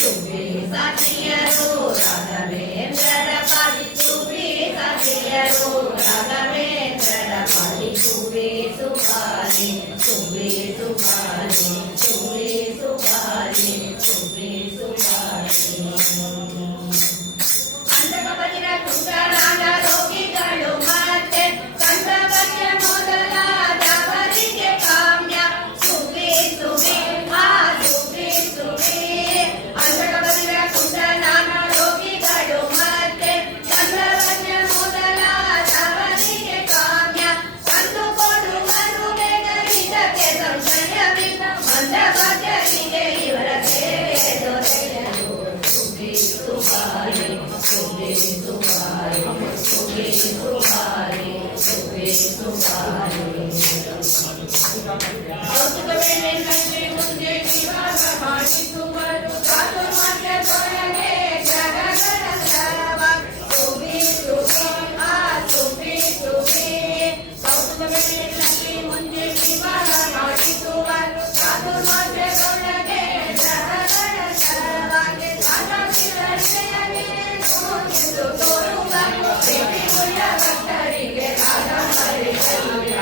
ಸುಬ್ಬಿ ಸತಿಯರು ರಾಘವೇಂದ್ರರ ಪಾಲಿ ಸುಬ್ಬಿ ಸತಿಯರು ರಾಘವೇಂದ್ರರ ಪಾಲಿ ಸುಬ್ಬಿ ಸುಪಾರಿ ಸುಬ್ಬಿ ಸುಪಾರಿ ಸುಬ್ಬಿ ಸುಪಾರಿ ಸುಬ್ಬಿ ಸುಪಾರಿ ಅಂಧಕಬಲಿರ ಕುಂಡಲಾದ ರೋಗಿಗಳು ಮತ್ತೆ ಕಂಠವಕ್ಕೆ ಮೊದಲಾದವರಿಗೆ ಕಾಮ್ಯ ಸುಬ್ಬಿ ಸುಬ್ಬಿ ಆ ಸುಬ್ಬಿ ಸುಬ್ಬಿ ಅಂಧಕಬಲಿರ ಕುಂಡಲಾದ ರೋಗಿಗಳು ಮತ್ತೆ ಕಂಠವಕ್ಕೆ ಮೊದಲಾದವರಿಗೆ ಕಾಮ್ಯ ತಂದು ಕೊಡುವರು ಬೇಗರಿದಕ್ಕೆ ಸಂಶಯವಿಲ್ಲ ಮಂದಭಕ್ತರಿಗೆ ಇವರ ಸೇವೆ ದೊರೆಯಲು ಸುಬ್ಬಿ ಸುಪಾರಿ ಸುಬ್ಬಿ ಸುಪಾರಿ ಸುಬ್ಬಿ ಸುಪಾರಿ ಸುಬ್ಬಿ ಸುಪಾರಿ ಕೌತುಕ ವೇಳೆಯಲ್ಲಿ ಮುಂದೆ ಜೀವನ ಮಾಡಿಸುವರು ಕಾದು ಮಧ್ಯದೊಳಗೆ ಜಗಗಳ ಸರ್ವ ಸುಬ್ಬಿ ಸುಬ್ಬಿ ಆ ಸುಬ್ಬಿ ಸುಬ್ಬಿ ಕೌತುಕ ವೇಳೆಯಲ್ಲಿ ಮುಂದೆ ಜೀವನ ಮಾಡಿಸುವರು ಕಾದು ಮಧ್ಯದೊಳಗೆ ಜಗಗಳ ಸರ್ವಗೆ ಎಂದು ತೋರುವ ಪ್ರೀತಿಯುಳ್ಳ ಭಕ್ತರಿಗೆ ಕಾದಂಬರಿ ಕೈಯ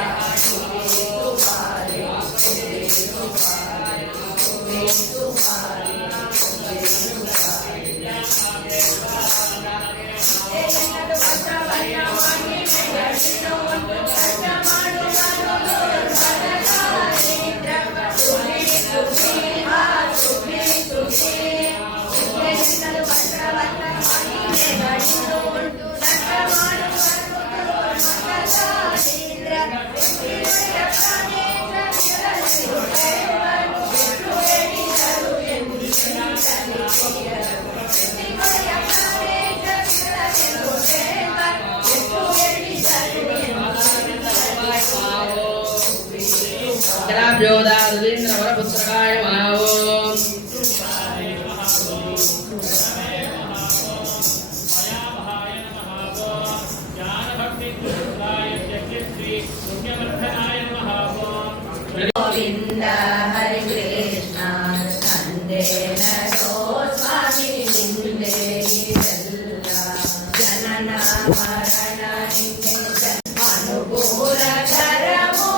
ಸುಬ್ಬಿ ಸುಪಾರಿ ಸುಬ್ಬಿ ಸುಪಾರಿ ಸುಬ್ಬಿ ಸುಪಾರಿ ಸುಬ್ಬಿ ಸುಪಾರಿ ಏನೆಂದು ವಸ್ತ್ರವನ್ನ ಮಹಿಮೆಗಳಿಸೋ ಒಂದು ಕಷ್ಟ ಮಾಡುವನು ದುರ್ಬಲಕಾರೀಂದ್ರ ಸುಬ್ಬಿ ಸುಬ್ಬಿ ಆ ಸುಬ್ಬಿ ಸುಬ್ಬಿ ಏನೆಂದು ವಸ್ತ್ರವನ್ನ ಮಹಿಮೆಗಳಿಸೋ ಒಂದು ಕಷ್ಟ ಮಾಡುವನು ದುರ್ಬಲಕಾರೀಂದ್ರ ವ್ಯಕ್ತಿಯುಳ್ಳ ಪ್ರಾಣೇಂದ್ರ ವಿರಲಿರುವನು ಎಷ್ಟು ಹೇಳಿದರು ಎಂದು ಚಿಂತನೆಯರು ವ್ಯಕ್ತಿಯುಳ್ಳ ಪ್ರಾಣೇಂದ್ರ ವಿರಲಿರುವನು ಎಷ್ಟು ಹೇಳಿದರು ಎಂದು ಚಿಂತನೆಯರು ಜಲಾಭ್ಯೋದಾದೇಂದ್ರ ವರಪುತ್ರಕಾಯ ಮಹಾವೋ ಗೋವಿಂದ ಹರಿ ಕೃಷ್ಣ ತಂದೆ ನರೋ ಸ್ವಾಮಿ ನಿಂದೆ ಇದೆಲ್ಲ ಜನನ ಮರಣ ನಿಂದೆ ಅನುಕೂಲ ಕರವೋ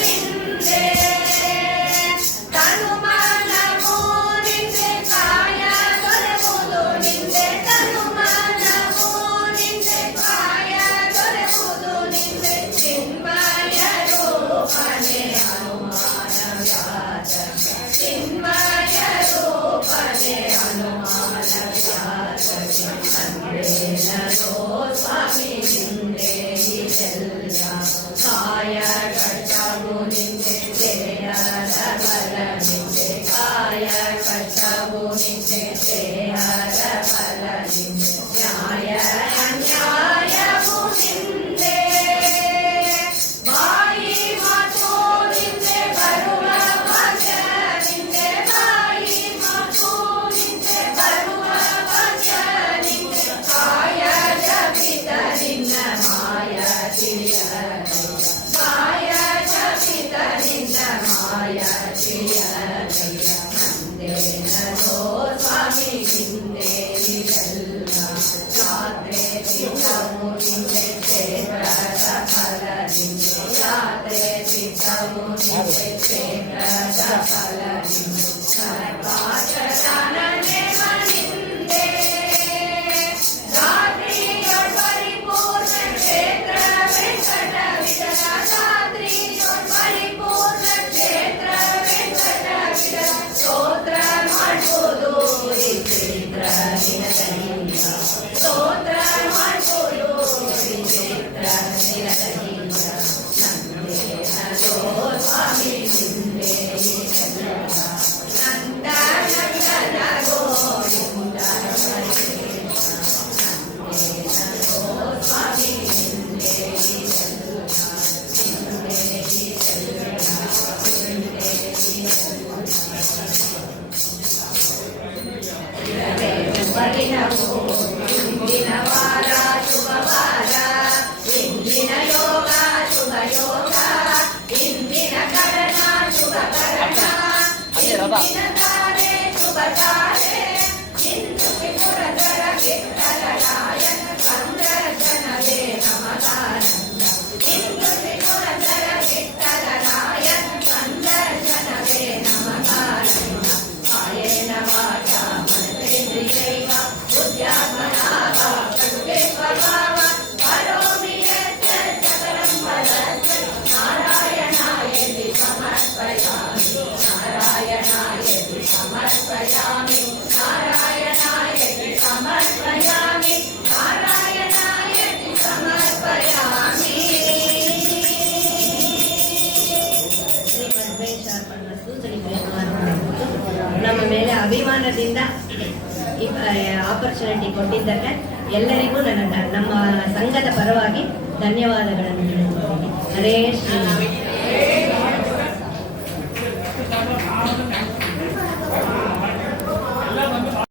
ನಿಂದೆ ತನುಮಾನವೋ ನಿಂದೆ ಕಾಯ ದೊರೆಯುವುದು ನಿಂದೆ ತನುಮಾನವೋ ನಿಂದೆ ಕಾಯ ದೊರೆಯುವುದು ನಿಂದೆ ಚಿನ್ಮಯ ರೂಪನೆ ಹನುಮಾನ ವ್ಯಾಸ ಚಿನ್ಮಯ ರೂಪನೆ ಹನುಮಾನ ವ್ಯಾಸ ತಂದೆನರೋ ಸ್ವಾಮಿ ನಿಂದೆ ಇದೆಲ್ಲ ಕಾಯ ಕಷ್ಟವು ನಿಂದೆ ದೇಹದ ಬಲ ನಿಂದೆ ಕಾಯ ಕಷ್ಟವು ನಿಂದೆ ದೇಹದ ಬಲ ನಿಂದೆ ನ್ಯಾಯ ಅನ್ಯಾಯವು ನಿಂದೆ ಬಾಯಿ ಮಾತು ನಿಂದೆ ಬರುವ ಭಾಗ್ಯ ನಿಂದೆ ಬಾಯಿ ಮಾತು ನಿಂದೆ ಬರುವ ಭಾಗ್ಯ ನಿಂದೆ ಕಾಯ ಜಪಿತ ನಿನ್ನ ಮಾಯ ತಿಳಿಯಲಿಲ್ಲ ಕಾಯ ಜಪಿತ ನಿನ್ನ ಮಾಯ ತಿಳಿಯಲಿಲ್ಲ ನಂದೇನೋ ಸ್ವಾಮಿ ನಿಂದೆ ಇದೆಲ್ಲ ಯಾತ್ರೆ ಚಿತ್ತವು ನಿಂದೆ ಕ್ಷೇತ್ರದ ಫಲ ನಿಂದೆ ಯಾತ್ರೆ ಚಿತ್ತವು ನಿಂದೆ ಕ್ಷೇತ್ರದ ಫಲ ನಿಂದೆ ಸರ್ವಾಚರಣೆ ನಿಂದೆ ರಾತ್ರಿಯೊಳ್ ಪರಿಪೂರ್ಣ ಕ್ಷೇತ್ರ ವೆಂಕಟ ವಿಠಲ ರಾತ್ರಿಯೊಳ್ ಪರಿಪೂರ್ಣ ಕ್ಷೇತ್ರ ವೆಂಕಟ ವಿಠಲ ಸ್ತೋತ್ರ ಮಾಡ್ಬೋದು ಈ ಕ್ಷೇತ್ರ ನಿನದರಿಂದ ಸ್ತೋತ್ರ ಮಾಡ್ಬೋದು ಈ ಕ್ಷೇತ್ರ ನಿನದರಿಂದ ನಂದೇನೋ ಸ್ವಾಮಿ ನಿಂದೆ ಇದೆಲ್ಲ ನಂದ ನಂದನ ಗೋವಿಂದ ನಂದೇನೋ ಸ್ವಾಮಿ ನಿಂದೆ ಇದೆಲ್ಲ ನಿಂದೆ ಇದೆಲ್ಲ ನಿಂದೆ ಇದೆಲ್ಲ ಇಂದಿನ ವಾರ ಶುಭವಾರ ಇಂದಿನ ಯೋಗ ಶುಭ ಯೋಗ ಇಂದಿನ ಕರಣ ಶುಭ ಕರಣ ಇಂದಿನ ಉಪಚಾರೆ ಇಂದು ಪುರಧರ ವಿಠಲರಾಯ ಸಂದರ್ಶನವೇ ನಮಗಾನಂದ ಇಂದು ಪುರಧರ ವಿಠಲರಾಯ ಸಂದರ್ಶನವೇ ನಮಗಾನಂದ ಕಾಯೇನ ವಾಚಾ ಮನಸೇಂದ್ರಿಯೈವ ಬುದ್ಧ್ಯಾತ್ಮನಾ ವಾ ಪ್ರಕೃತೆ ಸ್ವಭಾವ ಕರೋಮಿ ಯತ್ ಸಕಲಂ ಪರಸ್ಮೈ ನಾರಾಯಣಾಯೇತಿ ಸಮರ್ಪಯಾಮಿ ನಾರಾಯಣಾಯೇತಿ ಸಮರ್ಪಯಾಮಿ ನಾರಾಯಣಾಯೇತಿ ಸಮರ್ಪಯಾಮಿ ನಾರಾಯಣಾಯೇತಿ ಸಮರ್ಪಯಾಮಿ. ಶ್ರೀಮದ್ವೇಷಾರ್ಪಣಮಸ್ತು. ಶ್ರೀ ಪ್ರೇಮಾರ್ಪಣಮಸ್ತು. ನಮ್ಮ ಮೇಲೆ ಅಭಿಮಾನದಿಂದ ಈ ಆಪರ್ಚುನಿಟಿ ಕೊಟ್ಟಿದ್ದಕ್ಕೆ ಎಲ್ಲರಿಗೂ ನಮ್ಮ ಸಂಘದ ಪರವಾಗಿ ಧನ್ಯವಾದಗಳನ್ನು ತಿಳಿಸುತ್ತೇನೆ. ಹರೇ ಶ್ರೀ